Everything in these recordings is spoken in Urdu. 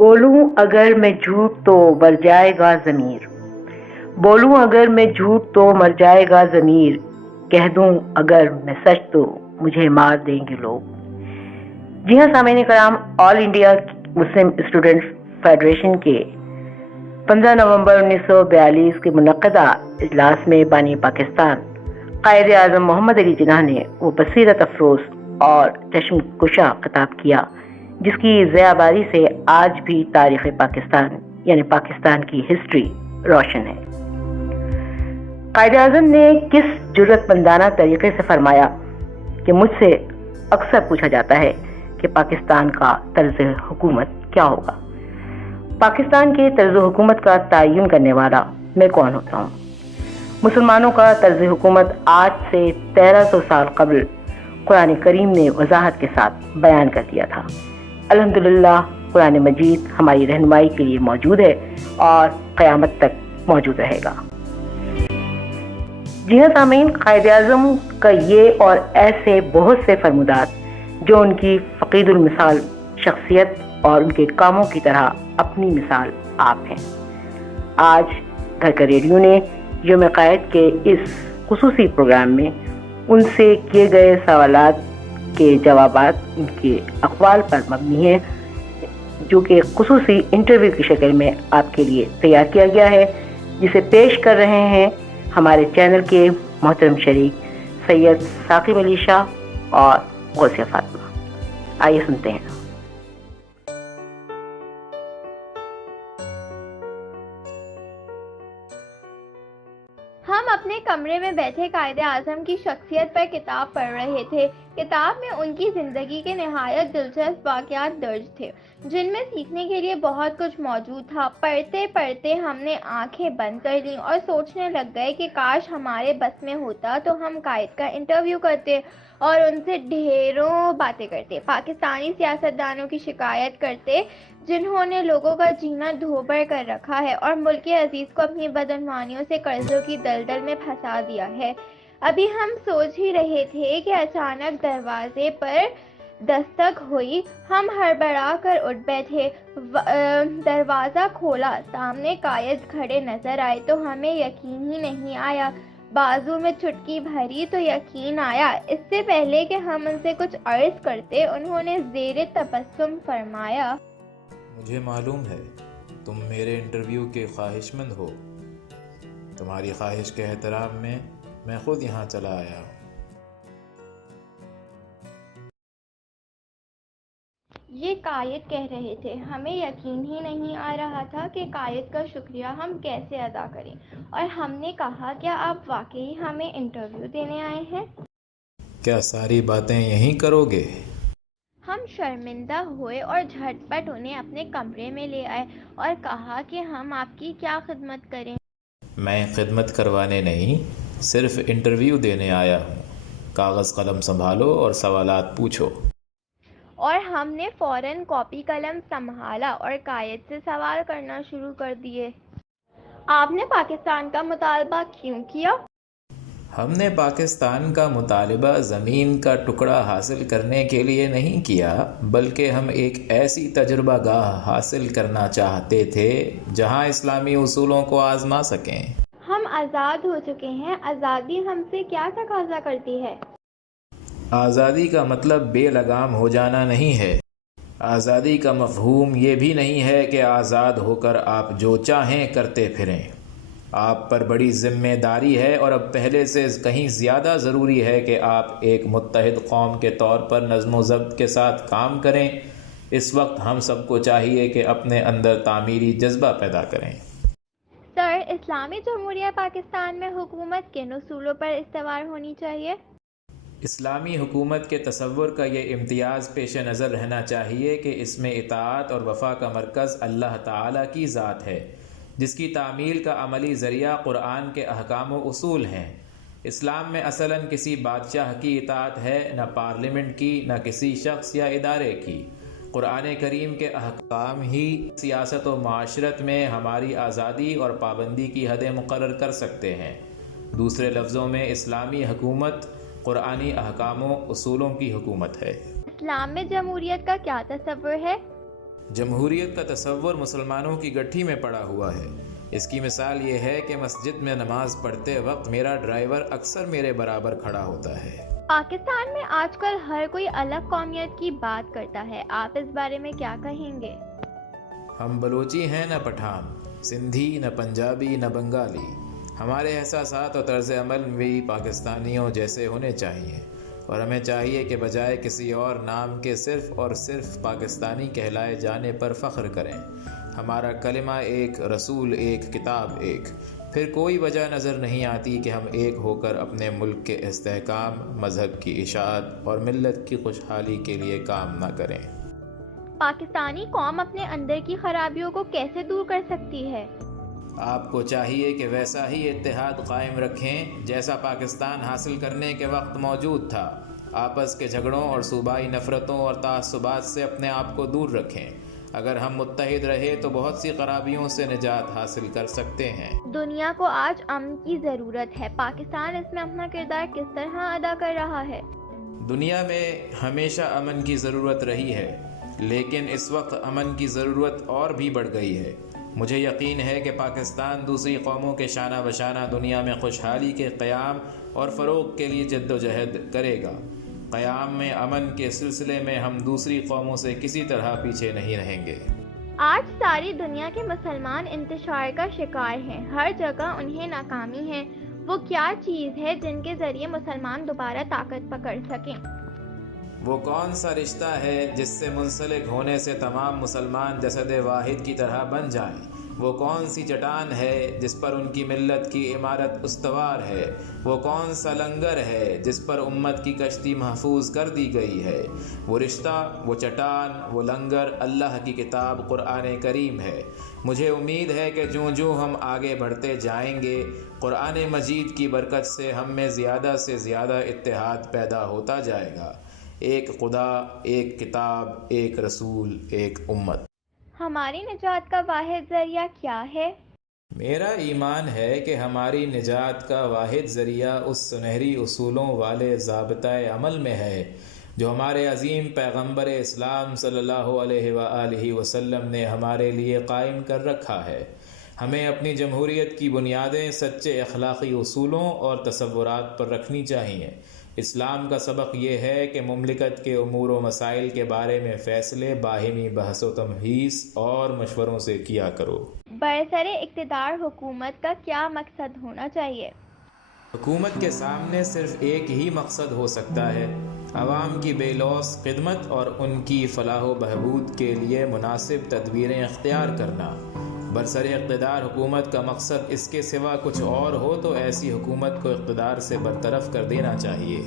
بولوں اگر میں جھوٹ تو مر جائے گا ضمیر، بولوں اگر میں جھوٹ تو مر جائے گا ضمیر، کہہ دوں اگر میں سچ تو مجھے مار دیں گے لوگ۔ جی ہاں سامعین کرام، آل انڈیا مسلم اسٹوڈنٹس فیڈریشن کے 15 نومبر 1942 کے منعقدہ اجلاس میں بانی پاکستان قائد اعظم محمد علی جناح نے وہ بصیرت افروز اور چشم کشا خطاب کیا جس کی ضیاباری سے آج بھی تاریخ پاکستان یعنی پاکستان کی ہسٹری روشن ہے۔ قائد اعظم نے کس جرأت مندانہ طریقے سے فرمایا کہ مجھ سے اکثر پوچھا جاتا ہے کہ پاکستان کا طرز حکومت کیا ہوگا۔ پاکستان کے طرز حکومت کا تعین کرنے والا میں کون ہوتا ہوں؟ مسلمانوں کا طرز حکومت آج سے 1300 سال قبل قرآن کریم نے وضاحت کے ساتھ بیان کر دیا تھا۔ الحمدللہ قرآن مجید ہماری رہنمائی کے لیے موجود ہے اور قیامت تک موجود رہے گا۔ جی ہاں سامعین، قائد اعظم کا یہ اور ایسے بہت سے فرمودات جو ان کی فقید المثال شخصیت اور ان کے کاموں کی طرح اپنی مثال آپ ہیں۔ آج گھر کا ریڈیو نے یوم قائد کے اس خصوصی پروگرام میں ان سے کیے گئے سوالات کے جوابات ان کے اقوال پر مبنی ہیں، جو کہ خصوصی انٹرویو کی شکل میں آپ کے لیے تیار کیا گیا ہے، جسے پیش کر رہے ہیں ہمارے چینل کے محترم شریک سید ثاقب علی شاہ اور غوثیہ فاطمہ۔ آئیے سنتے ہیں۔ ہم اپنے کمرے میں بیٹھے قائد اعظم کی شخصیت پر کتاب پڑھ رہے تھے۔ کتاب میں ان کی زندگی کے نہایت دلچسپ واقعات درج تھے، جن میں سیکھنے کے لیے بہت کچھ موجود تھا۔ پڑھتے پڑھتے ہم نے آنکھیں بند کر لیں اور سوچنے لگ گئے کہ کاش ہمارے بس میں ہوتا تو ہم قائد کا انٹرویو کرتے اور ان سے ڈھیروں باتیں کرتے، پاکستانی سیاستدانوں کی شکایت کرتے جنہوں نے لوگوں کا جینا دھوبر کر رکھا ہے اور ملک عزیز کو اپنی بدعنوانیوں سے قرضوں کی دلدل میں پھنسا دیا ہے۔ ابھی ہم سوچ ہی رہے تھے کہ اچانک دروازے پر دستک ہوئی۔ ہم ہڑبڑا کر اٹھ بیٹھے، دروازہ کھولا، سامنے قائد کھڑے نظر آئے تو ہمیں یقین ہی نہیں آیا۔ بازو میں چٹکی بھری تو یقین آیا۔ اس سے پہلے کہ ہم ان سے کچھ عرض کرتے، انہوں نے زیر تبسم فرمایا، مجھے معلوم ہے تم میرے انٹرویو کے خواہش مند ہو۔ تمہاری خواہش کے احترام میں خود یہاں چلا آیا ہوں۔ یہ قائد کہہ رہے تھے۔ ہمیں یقین ہی نہیں آ رہا تھا کہ قائد کا شکریہ ہم کیسے ادا کریں، اور ہم نے کہا کیا آپ واقعی ہمیں انٹرویو دینے آئے ہیں؟ کیا ساری باتیں یہیں کرو گے؟ ہم شرمندہ ہوئے اور جھٹ پٹ انہیں اپنے کمرے میں لے آئے اور کہا کہ ہم آپ کی کیا خدمت کریں۔ میں خدمت کروانے نہیں، صرف انٹرویو دینے آیا ہوں۔ کاغذ قلم سنبھالو اور سوالات پوچھو۔ اور ہم نے فوراً کاپی قلم سنبھالا اور قائد سے سوال کرنا شروع کر دیے۔ آپ نے پاکستان کا مطالبہ کیوں کیا؟ ہم نے پاکستان کا مطالبہ زمین کا ٹکڑا حاصل کرنے کے لیے نہیں کیا، بلکہ ہم ایک ایسی تجربہ گاہ حاصل کرنا چاہتے تھے جہاں اسلامی اصولوں کو آزما سکیں۔ ہم آزاد ہو چکے ہیں۔ آزادی ہم سے کیا تقاضا کرتی ہے؟ آزادی کا مطلب بے لگام ہو جانا نہیں ہے۔ آزادی کا مفہوم یہ بھی نہیں ہے کہ آزاد ہو کر آپ جو چاہیں کرتے پھریں۔ آپ پر بڑی ذمہ داری ہے اور اب پہلے سے کہیں زیادہ ضروری ہے کہ آپ ایک متحد قوم کے طور پر نظم و ضبط کے ساتھ کام کریں۔ اس وقت ہم سب کو چاہیے کہ اپنے اندر تعمیری جذبہ پیدا کریں۔ سر، اسلامی جمہوریہ پاکستان میں حکومت کن اصولوں پر استوار ہونی چاہیے؟ اسلامی حکومت کے تصور کا یہ امتیاز پیش نظر رہنا چاہیے کہ اس میں اطاعت اور وفا کا مرکز اللہ تعالیٰ کی ذات ہے، جس کی تعمیل کا عملی ذریعہ قرآن کے احکام و اصول ہیں۔ اسلام میں اصلاً کسی بادشاہ کی اطاعت ہے، نہ پارلیمنٹ کی، نہ کسی شخص یا ادارے کی۔ قرآن کریم کے احکام ہی سیاست و معاشرت میں ہماری آزادی اور پابندی کی حدیں مقرر کر سکتے ہیں۔ دوسرے لفظوں میں اسلامی حکومت قرآنی احکام و اصولوں کی حکومت ہے۔ اسلام میں جمہوریت کا کیا تصور ہے؟ جمہوریت کا تصور مسلمانوں کی گٹھی میں پڑا ہوا ہے۔ اس کی مثال یہ ہے کہ مسجد میں نماز پڑھتے وقت میرا ڈرائیور اکثر میرے برابر کھڑا ہوتا ہے۔ پاکستان میں آج کل ہر کوئی الگ قومیت کی بات کرتا ہے، آپ اس بارے میں کیا کہیں گے؟ ہم بلوچی ہیں نہ پٹھان، سندھی نہ پنجابی نہ بنگالی۔ ہمارے احساسات اور طرز عمل بھی پاکستانیوں جیسے ہونے چاہیے، اور ہمیں چاہیے کہ بجائے کسی اور نام کے صرف اور صرف پاکستانی کہلائے جانے پر فخر کریں۔ ہمارا کلمہ ایک، رسول ایک، کتاب ایک۔ پھر کوئی وجہ نظر نہیں آتی کہ ہم ایک ہو کر اپنے ملک کے استحکام، مذہب کی اشاعت اور ملت کی خوشحالی کے لیے کام نہ کریں۔ پاکستانی قوم اپنے اندر کی خرابیوں کو کیسے دور کر سکتی ہے؟ آپ کو چاہیے کہ ویسا ہی اتحاد قائم رکھیں جیسا پاکستان حاصل کرنے کے وقت موجود تھا۔ آپس کے جھگڑوں اور صوبائی نفرتوں اور تعصبات سے اپنے آپ کو دور رکھیں۔ اگر ہم متحد رہے تو بہت سی خرابیوں سے نجات حاصل کر سکتے ہیں۔ دنیا کو آج امن کی ضرورت ہے، پاکستان اس میں اپنا کردار کس طرح ادا کر رہا ہے؟ دنیا میں ہمیشہ امن کی ضرورت رہی ہے، لیکن اس وقت امن کی ضرورت اور بھی بڑھ گئی ہے۔ مجھے یقین ہے کہ پاکستان دوسری قوموں کے شانہ بشانہ دنیا میں خوشحالی کے قیام اور فروغ کے لیے جد و جہد کرے گا۔ قیام میں امن کے سلسلے میں ہم دوسری قوموں سے کسی طرح پیچھے نہیں رہیں گے۔ آج ساری دنیا کے مسلمان انتشار کا شکار ہیں، ہر جگہ انہیں ناکامی ہے۔ وہ کیا چیز ہے جن کے ذریعے مسلمان دوبارہ طاقت پکڑ سکیں؟ وہ کون سا رشتہ ہے جس سے منسلک ہونے سے تمام مسلمان جسد واحد کی طرح بن جائیں؟ وہ کون سی چٹان ہے جس پر ان کی ملت کی عمارت استوار ہے؟ وہ کون سا لنگر ہے جس پر امت کی کشتی محفوظ کر دی گئی ہے؟ وہ رشتہ، وہ چٹان، وہ لنگر اللہ کی کتاب قرآن کریم ہے۔ مجھے امید ہے کہ جوں ہم آگے بڑھتے جائیں گے، قرآن مجید کی برکت سے ہم میں زیادہ سے زیادہ اتحاد پیدا ہوتا جائے گا۔ ایک خدا، ایک کتاب، ایک رسول، ایک امت۔ ہماری نجات کا واحد ذریعہ کیا ہے؟ میرا ایمان ہے کہ ہماری نجات کا واحد ذریعہ اس سنہری اصولوں والے ضابطۂ عمل میں ہے جو ہمارے عظیم پیغمبر اسلام صلی اللہ علیہ وآلہ وسلم نے ہمارے لیے قائم کر رکھا ہے۔ ہمیں اپنی جمہوریت کی بنیادیں سچے اخلاقی اصولوں اور تصورات پر رکھنی چاہیے۔ اسلام کا سبق یہ ہے کہ مملکت کے امور و مسائل کے بارے میں فیصلے باہمی بحث و تمہیس اور مشوروں سے کیا کرو۔ برسر اقتدار حکومت کا کیا مقصد ہونا چاہیے؟ حکومت کے سامنے صرف ایک ہی مقصد ہو سکتا ہے، عوام کی بے لوث خدمت اور ان کی فلاح و بہبود کے لیے مناسب تدبیریں اختیار کرنا۔ برسر اقتدار حکومت کا مقصد اس کے سوا کچھ اور ہو تو ایسی حکومت کو اقتدار سے برطرف کر دینا چاہیے۔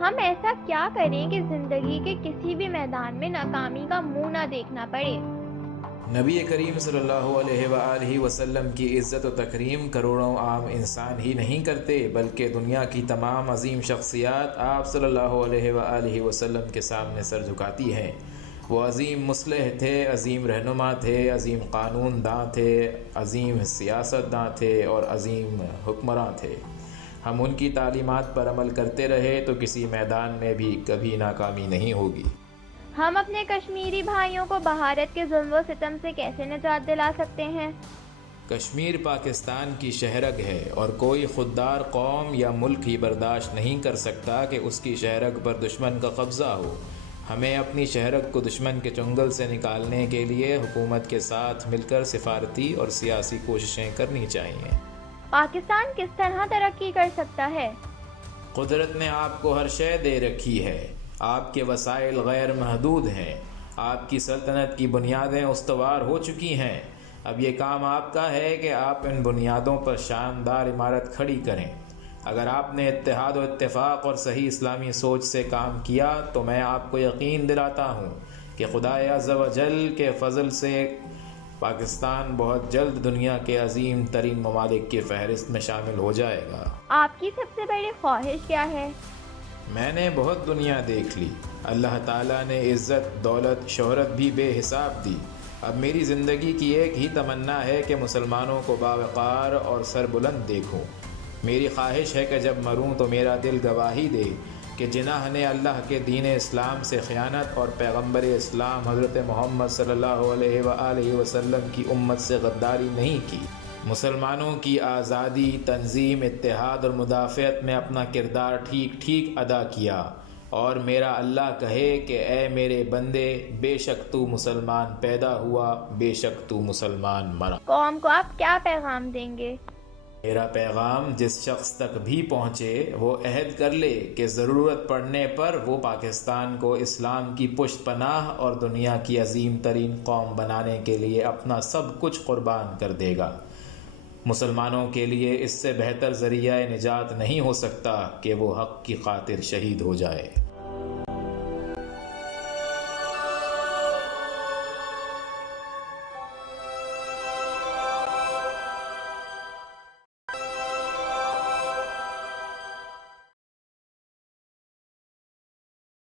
ہم ایسا کیا کریں کہ زندگی کے کسی بھی میدان میں ناکامی کا منہ نہ دیکھنا پڑے؟ نبی کریم صلی اللہ علیہ وآلہ وسلم کی عزت و تکریم کروڑوں عام انسان ہی نہیں کرتے، بلکہ دنیا کی تمام عظیم شخصیات آپ صلی اللہ علیہ وآلہ وسلم کے سامنے سر جھکاتی ہیں۔ وہ عظیم مصلح تھے، عظیم رہنما تھے، عظیم قانون داں تھے، عظیم سیاست داں تھے اور عظیم حکمراں تھے۔ ہم ان کی تعلیمات پر عمل کرتے رہے تو کسی میدان میں بھی کبھی ناکامی نہیں ہوگی۔ ہم اپنے کشمیری بھائیوں کو بھارت کے ظلم و ستم سے کیسے نجات دلا سکتے ہیں؟ کشمیر پاکستان کی شہرگ ہے اور کوئی خوددار قوم یا ملک ہی برداشت نہیں کر سکتا کہ اس کی شہرگ پر دشمن کا قبضہ ہو۔ ہمیں اپنی شہرگ کو دشمن کے چنگل سے نکالنے کے لیے حکومت کے ساتھ مل کر سفارتی اور سیاسی کوششیں کرنی چاہیے۔ پاکستان کس طرح ترقی کر سکتا ہے؟ قدرت نے آپ کو ہر شے دے رکھی ہے، آپ کے وسائل غیر محدود ہیں، آپ کی سلطنت کی بنیادیں استوار ہو چکی ہیں۔ اب یہ کام آپ کا ہے کہ آپ ان بنیادوں پر شاندار عمارت کھڑی کریں۔ اگر آپ نے اتحاد و اتفاق اور صحیح اسلامی سوچ سے کام کیا تو میں آپ کو یقین دلاتا ہوں کہ خدائے عز و جل کے فضل سے پاکستان بہت جلد دنیا کے عظیم ترین ممالک کی فہرست میں شامل ہو جائے گا۔ آپ کی سب سے بڑی خواہش کیا ہے؟ میں نے بہت دنیا دیکھ لی، اللہ تعالیٰ نے عزت، دولت، شہرت بھی بے حساب دی۔ اب میری زندگی کی ایک ہی تمنا ہے کہ مسلمانوں کو باوقار اور سربلند دیکھوں۔ میری خواہش ہے کہ جب مروں تو میرا دل گواہی دے کہ جناح نے اللہ کے دین اسلام سے خیانت اور پیغمبر اسلام حضرت محمد صلی اللہ علیہ وآلہ وسلم کی امت سے غداری نہیں کی۔ مسلمانوں کی آزادی، تنظیم، اتحاد اور مدافعت میں اپنا کردار ٹھیک ادا کیا، اور میرا اللہ کہے کہ اے میرے بندے، بے شک تو مسلمان پیدا ہوا، بے شک تو مسلمان مرا۔ قوم کو آپ کیا پیغام دیں گے؟ میرا پیغام جس شخص تک بھی پہنچے وہ عہد کر لے کہ ضرورت پڑنے پر وہ پاکستان کو اسلام کی پشت پناہ اور دنیا کی عظیم ترین قوم بنانے کے لیے اپنا سب کچھ قربان کر دے گا۔ مسلمانوں کے لیے اس سے بہتر ذریعہ نجات نہیں ہو سکتا کہ وہ حق کی خاطر شہید ہو جائے۔